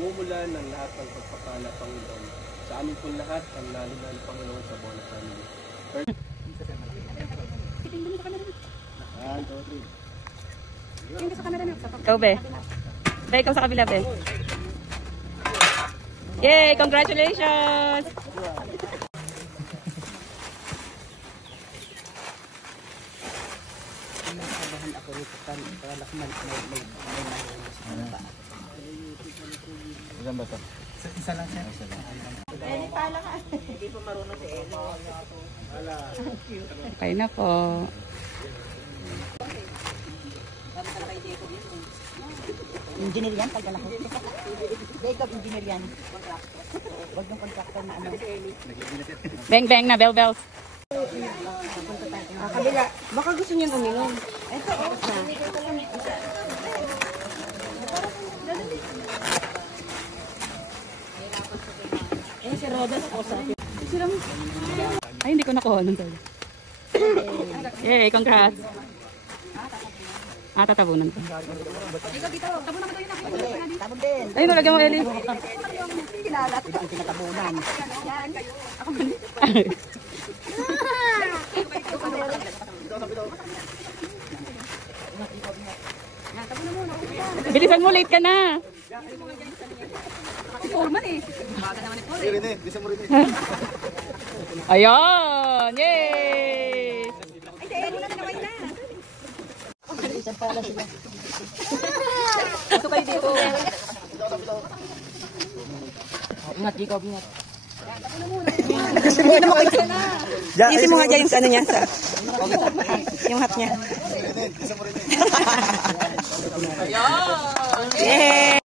nagmumula ng lahat ng pagpapala, Panginoon. Sa amin pong lahat, ang lalo-lalo, Panginoon, sa Bona Family. Ikaw, Be. Be, ikaw sa kabila, Be. Yay! Congratulations! Ako rito para lakman may Ilan ba ito? isa lang siya. Eli pala ka. Hindi pa marunong si Eli. Okay na po. Engineer yan, pagkalaki. Jacob, engineer yan. Huwag yung contractor na ano. Bang, bang na, bell, bells. Kabila. Baka gusto niyan uminom. Ito, si Rodas po sa akin. Ay, hindi ko nakuha nun tayo. Yay, congrats. Tatabunan ko. Tabon din. Ayun, nalagyan mo, Eli. Kilala. Ito ang tinatabunan. ako mali. Bilisan mo, late ka na. Forman eh. Baga naman ito eh. Bisa mo rin Ayun! Yay! Ay, di, Eli na kaway na. Isang pala sila. Ito kayo dito. Ingat, Jacob, ingat. Isi mo nga dyan yung ano niya. Yung hat niya. Yay!